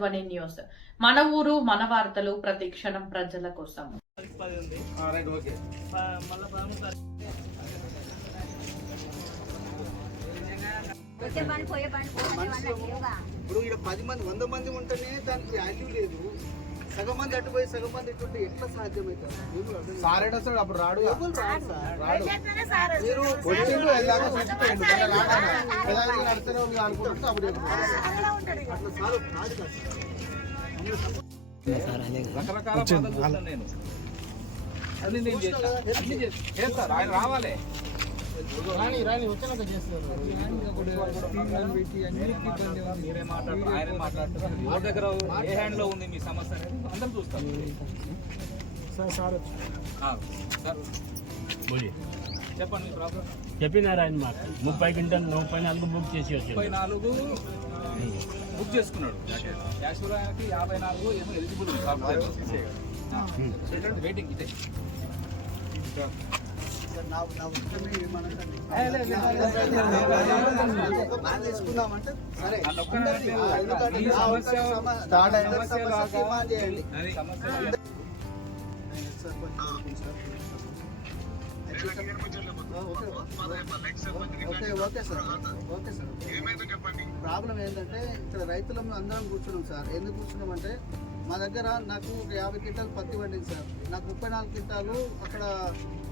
ప్రజాధ్వని news. మన ఊరు మన వార్తలు ప్రతి క్షణం ప్రజల కోసం. ఇప్పుడు ఇక్కడ 10 మంది 100 మంది ఉంటేనే దానికి వాల్యూ లేదు. సగం మంది అటుపోయి సగం మంది ఇటుంటే ఎట్లా సాధ్యమవుతుంది? సారేట సార్ అప్పుడు రాడు మీరు వచ్చిండు వెళ్ళాక చచ్చిపోయిండు నడుస్తూనే ఉంది అనుకుంటే అప్పుడు అట్లా సార్ కాదు రకరకాల నేను అన్ని నేను చేస్తాను. ఆయన రావాలి రాని వచ్చినాక చేస్తారు. మీరే మాట్లాడుతున్నారు, ఆయనే మాట్లాడుతున్నారు. ఎవరి దగ్గర ఏ హ్యాండ్ లో ఉంది మీ సమస్య అనేది అందరం చూస్తాం. చెప్పండి మీ ప్రాబ్లం. చెప్పినారు ఆయన మాట 30 క్వింటల్ 34 బుక్ చేసి 34 బుక్ చేసుకున్నాడు. యాక్చువల్గా ఆయనకి 54 ఏమో ఎలిజిబుల్ వెయిటింగ్ ఇదే. తీసుకున్నామంటే సరే ఓకే సార్. ప్రాబ్లం ఏంటంటే ఇక్కడ రైతులను అందరం కూర్చున్నాం సార్. ఎందుకు కూర్చున్నాం అంటే మా దగ్గర నాకు 50 క్వింటాలు పత్తి పండింది సార్. నాకు 34 క్వింటాలు అక్కడ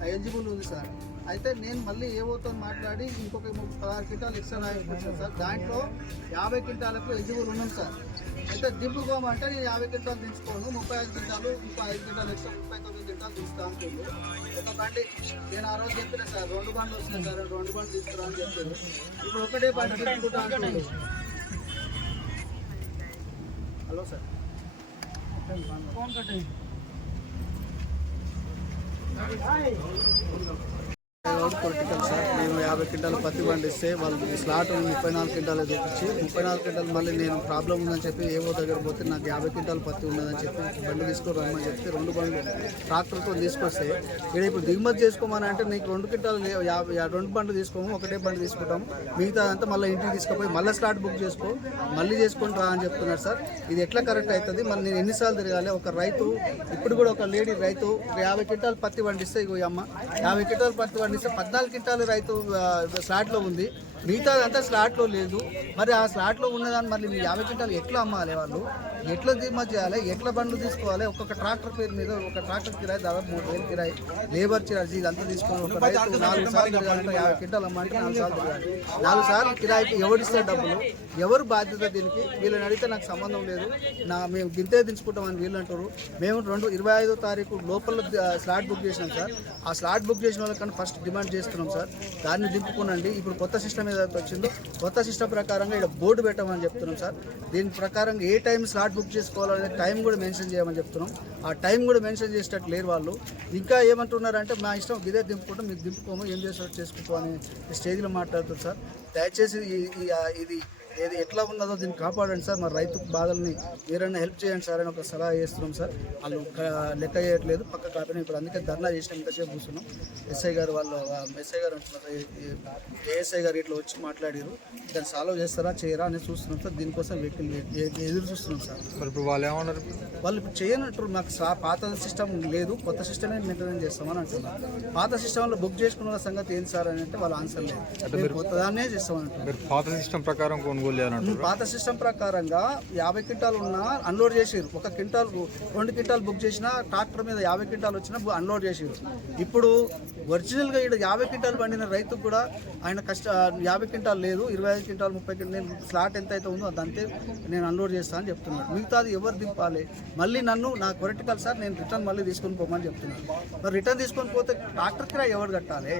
ఎలిజిబుల్ ఉంది సార్. అయితే నేను మళ్ళీ ఏవోతో మాట్లాడి ఇంకొక 16 క్వింటాలు ఎక్స్ట్రా రాయించుకొచ్చాను సార్. దాంట్లో 50 క్వింటాలకు ఎలిజిబుల్ ఉన్నాం సార్. అయితే దింపుకోమంటే నేను 50 క్వింటాలు దించుకోను, 35 క్వింటాలు ఇంకో 5 క్వింటాలు ఎక్స్ట్రా 39 క్వింటాలు తీస్తా అనుకోండి. ఒక బండి నేను ఆ రోజు చెప్పిన సార్ 2 బండ్లు వస్తున్నాయి సార్, 2 బండ్లు తీసుకురా అని చెప్పారు. ఇప్పుడు ఒకటే బండి తీసుకుంటా అంటున్నాడు. హలో సార్, ఫోన్ కట్టండి. Political sir. నేను 50 క్వింటాలు పత్తి పండిస్తే వాళ్ళు స్లాట్ 34 క్వింటాలు తెప్పించి 34 క్వింటాలు మళ్ళీ నేను ప్రాబ్లం ఉందని చెప్పి ఏవో దగ్గర పోతే నాకు 50 క్వింటాలు పత్తి ఉన్నదని చెప్పి బండి తీసుకురమ్మని చెప్తే 2 బండ్లు ట్రాక్టర్తో తీసుకొస్తే ఇక్కడ ఇప్పుడు దిగుమతి చేసుకోమని అంటే నీకు 2 క్వింటాలు 2 బండ్లు తీసుకోము, ఒకటే బండి తీసుకుంటాము, మిగతా అంతా మళ్ళీ ఇంటికి తీసుకుపోయి మళ్ళీ స్లాట్ బుక్ చేసుకో, మళ్ళీ చేసుకొని రా అని చెప్తున్నారు సార్. ఇది ఎట్లా కరెక్ట్ అవుతుంది? మళ్ళీ నేను ఎన్నిసార్లు తిరగాలి? ఒక రైతు ఇప్పుడు కూడా ఒక లేడీ రైతు 50 క్వింటాలు పత్తి పండిస్తే ఇగో అమ్మ 50 క్వింటాలు పత్తి పండిస్తే 14 క్వింటాలు రైతు స్లాట్లో ఉంది, మిగతా అంతా స్లాట్లో లేదు. మరి ఆ స్లాట్లో ఉన్నదాన్ని మళ్ళీ 50 క్వింటాలు ఎట్లా అమ్మాలి? వాళ్ళు ఎట్లా దిగుమతి చేయాలి? ఎట్లా బండ్లు తీసుకోవాలి? ఒక్కొక్క ట్రాక్టర్ పేరు మీద ఒక ట్రాక్టర్ కిరాయి దాదాపు 3000 కిరాయి, లేబర్ ఛార్జ్ ఇదంతా తీసుకొని ఒక రైతు 4 సార్లు తిరగాలంటే 50 క్వింటాలు అమ్మానికి 4 సార్లు తిరగాలి. 4 సార్లు కిరాయికి ఎవరిస్తారు డబ్బులు? ఎవరు బాధ్యత దీనికి? వీళ్ళని అడిగితే నాకు సంబంధం లేదు, మేము గింతే దించుకుంటామని వీళ్ళు అంటారు. మేము 25వ తారీఖు లోపల స్లాట్ బుక్ చేసినాం సార్. ఆ స్లాట్ బుక్ చేసిన వాళ్ళకన్నా ఫస్ట్ డిమాండ్ చేస్తున్నాం సార్, దాన్ని దింపుకోనండి. ఇప్పుడు కొత్త సిస్టమ్ ఏదైతే వచ్చిందో కొత్త సిస్టమ్ ప్రకారంగా ఇక్కడ బోర్డు పెట్టమని చెప్తున్నాం సార్. దీని ప్రకారంగా ఏ టైం స్లాట్ బుక్ చేసుకోవాలనే టైం కూడా మెన్షన్ చేయమని చెప్తున్నాం. ఆ టైం కూడా మెన్షన్ చేసేటట్టు లేరు వాళ్ళు. ఇంకా ఏమంటున్నారంటే మా ఇష్టం ఇదే దింపుకుంటాం, మీకు దింపుకోము, ఏం చేసేటట్టు చేసుకుంటాం అని స్టేజ్లో మాట్లాడుతారు సార్. దయచేసి ఇది ఏది ఎట్లా ఉన్నదో దీన్ని కాపాడండి సార్. మరి రైతు బాధల్ని మీరైనా హెల్ప్ చేయండి సార్ అని ఒక సలహా చేస్తున్నాం సార్. వాళ్ళు లెక్క చేయట్లేదు, పక్క కాపీ. ఇప్పుడు అందుకే ధర్నా చేసినాం, ఇంతసేపు కూర్చున్నాం. ఎస్ఐ గారు అంటున్నారు, ఏఎస్ఐ గారు ఇట్లా వచ్చి మాట్లాడారు, దాన్ని సాల్వ్ చేస్తారా చేయరా అని చూస్తున్నాం సార్. దీనికోసం వెహికల్ ఎదురు చూస్తున్నాం సార్. మరి ఇప్పుడు వాళ్ళు ఏమన్నారు? వాళ్ళు ఇప్పుడు చేయనంటారు, మాకు పాత సిస్టమ్ లేదు, కొత్త సిస్టమే మెయింటైన్ చేస్తామని అంటున్నారు. పాత సిస్టంలో బుక్ చేసుకున్న సంగతి ఏంటి సార్ అని అంటే వాళ్ళ ఆన్సర్ లేదు, కొత్తదాన్నే చేస్తామంటున్నారు. పాత సిస్టమ్ ప్రకారం పాత సిస్టమ్ ప్రకారంగా 50 క్వింటాలు ఉన్నా అన్లోడ్ చేసారు. 1 క్వింటాల్ 2 క్వింటాల్ బుక్ చేసినా ట్రాక్టర్ మీద 50 క్వింటాల్ వచ్చినా అన్లోడ్ చేసారు. ఇప్పుడు ఒరిజినల్గా ఇక్కడ 50 క్వింటాలు పండిన రైతు కూడా ఆయన 50 క్వింటాల్ లేదు, 25 క్వింటాల్ 30 క్వింటాల్ నేను స్లాట్ ఎంత అయితే ఉందో అదంతే నేను అన్లోడ్ చేస్తాను అని చెప్తున్నాను. మిగతాది ఎవరు దింపాలి? మళ్ళీ నన్ను నా కొరటికల్ సార్ నేను రిటర్న్ మళ్ళీ తీసుకొని పోమని చెప్తున్నాను. మరి రిటర్న్ తీసుకొని పోతే ట్రాక్టర్ కిరాయి ఎవరు కట్టాలి?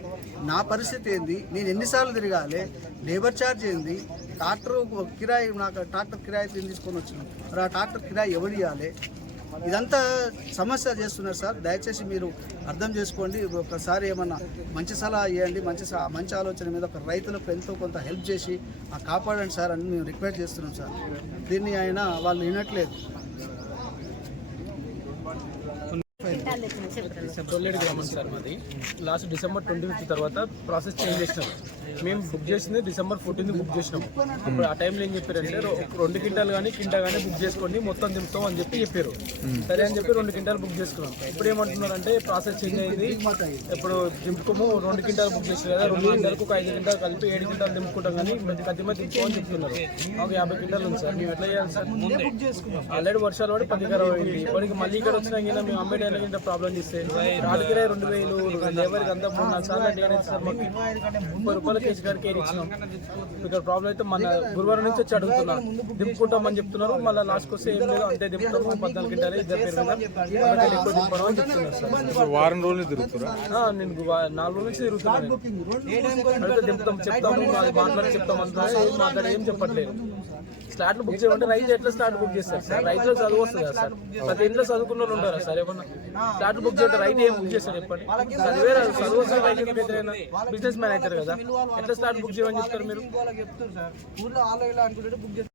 నా పరిస్థితి ఏంది? నేను ఎన్నిసార్లు తిరగాలి? లేబర్ ఛార్జ్ ఏంది? ట్రాక్టర్ కిరాయి, నాకు ట్రాక్టర్ కిరాయి తీసుకొని వచ్చినాం, మరి ఆ ట్రాక్టర్ కిరాయి ఎవరు ఇవ్వాలి? ఇదంతా సమస్య చేస్తున్నారు సార్. దయచేసి మీరు అర్థం చేసుకోండి. ఒకసారి ఏమన్నా మంచి సలహా ఇవ్వండి, మంచి ఆలోచన మీద ఒక రైతులకు ఎంతో కొంత హెల్ప్ చేసి కాపాడండి సార్ అని మేము రిక్వెస్ట్ చేస్తున్నాం సార్. దీన్ని ఆయన వాళ్ళు వినట్లేదు. సబ్బోలేడు గ్రామం సార్ మాది. లాస్ట్ డిసెంబర్ 25 తర్వాత ప్రాసెస్ చేంజ్ చేసినాం. మేము బుక్ చేసింది డిసెంబర్ 14 బుక్ చేసినాం. అప్పుడు ఆ టైంలో ఏం చెప్పారంటే 2 క్వింటాలు కానీ కింటా కానీ బుక్ చేసుకోండి, మొత్తం దింపుతాం అని చెప్పారు. సరే అని చెప్పి 2 క్వింటాలు బుక్ చేసుకున్నాం. ఇప్పుడు ఏమంటున్నారంటే ప్రాసెస్ చేంజ్ అయింది, ఇప్పుడు దింపుకోము 2 క్వింటాలు బుక్ చేసారు కదా, 2 క్వింటాలకు ఒక 5 క్వింటాలు కలిపి 7 క్వింటాలు దింపుకుంటాం కానీ కద్దిమ దింపుకోమని చెప్తున్నారు. మాకు 50 క్వింటాలు ఉంది సార్, మేము ఎట్లా చేయాలి సార్? ఆల్రెడీ వర్షాలు పడి 10 ఖరాబ్ అయింది. ఇప్పటికి మళ్ళీ ఇక్కడ వచ్చినా కానీ మేము అమ్మేయడానికి ఇంత ప్రాబ్లం చేస్తే రాటికిరే 2000 లేబర్కి అంతా 3-4 సార్లు అంటే ఏదైతే సార్ మాకు 30 రూపాయల కేజీ గారికి ఇచ్చినాం. ఇక్కడ ప్రాబ్లం అయితే మన గురువారం నుంచి వచ్చి అడుగుతున్నా దింపుకుంటామని చెప్తున్నారు. మళ్ళీ లాస్ట్కి వస్తే ఏం లేదు, అంతే దింపుతాము 14 క్వింటాలు ఇద్దరు పేరు మీద ఎక్కువ దింపడం అని చెప్తున్నారు సార్. వారం రోజులు తిరుగుతురా? నేను 4 రోజుల నుంచి తిరుగుతున్నాను. అంటే దింపుతాం చెప్తాము, మాట్లాడి చెప్తాం అంతా మాట్లాడి ఏం చెప్పట్లేదు. స్లాట్లు బుక్ చేయమంటే రైతు ఎట్లా స్లాట్ బుక్ చేస్తారు సార్? రైతులో చదువు వస్తుంది కదా సార్, ప్రతి ఇంట్లో చదువుకున్న వాళ్ళు ఉంటారా సార్? ఏమన్నా స్లాట్లు బుక్ చేయంటే రైతు ఏం బుక్ చేస్తారు చెప్పండి? చదువు వస్తే రైతు ఎదురైనా బిజినెస్ మ్యాన్ అవుతారు కదా, ఎట్లా స్లాట్ బుక్ చేయమని చెప్తారు మీరు?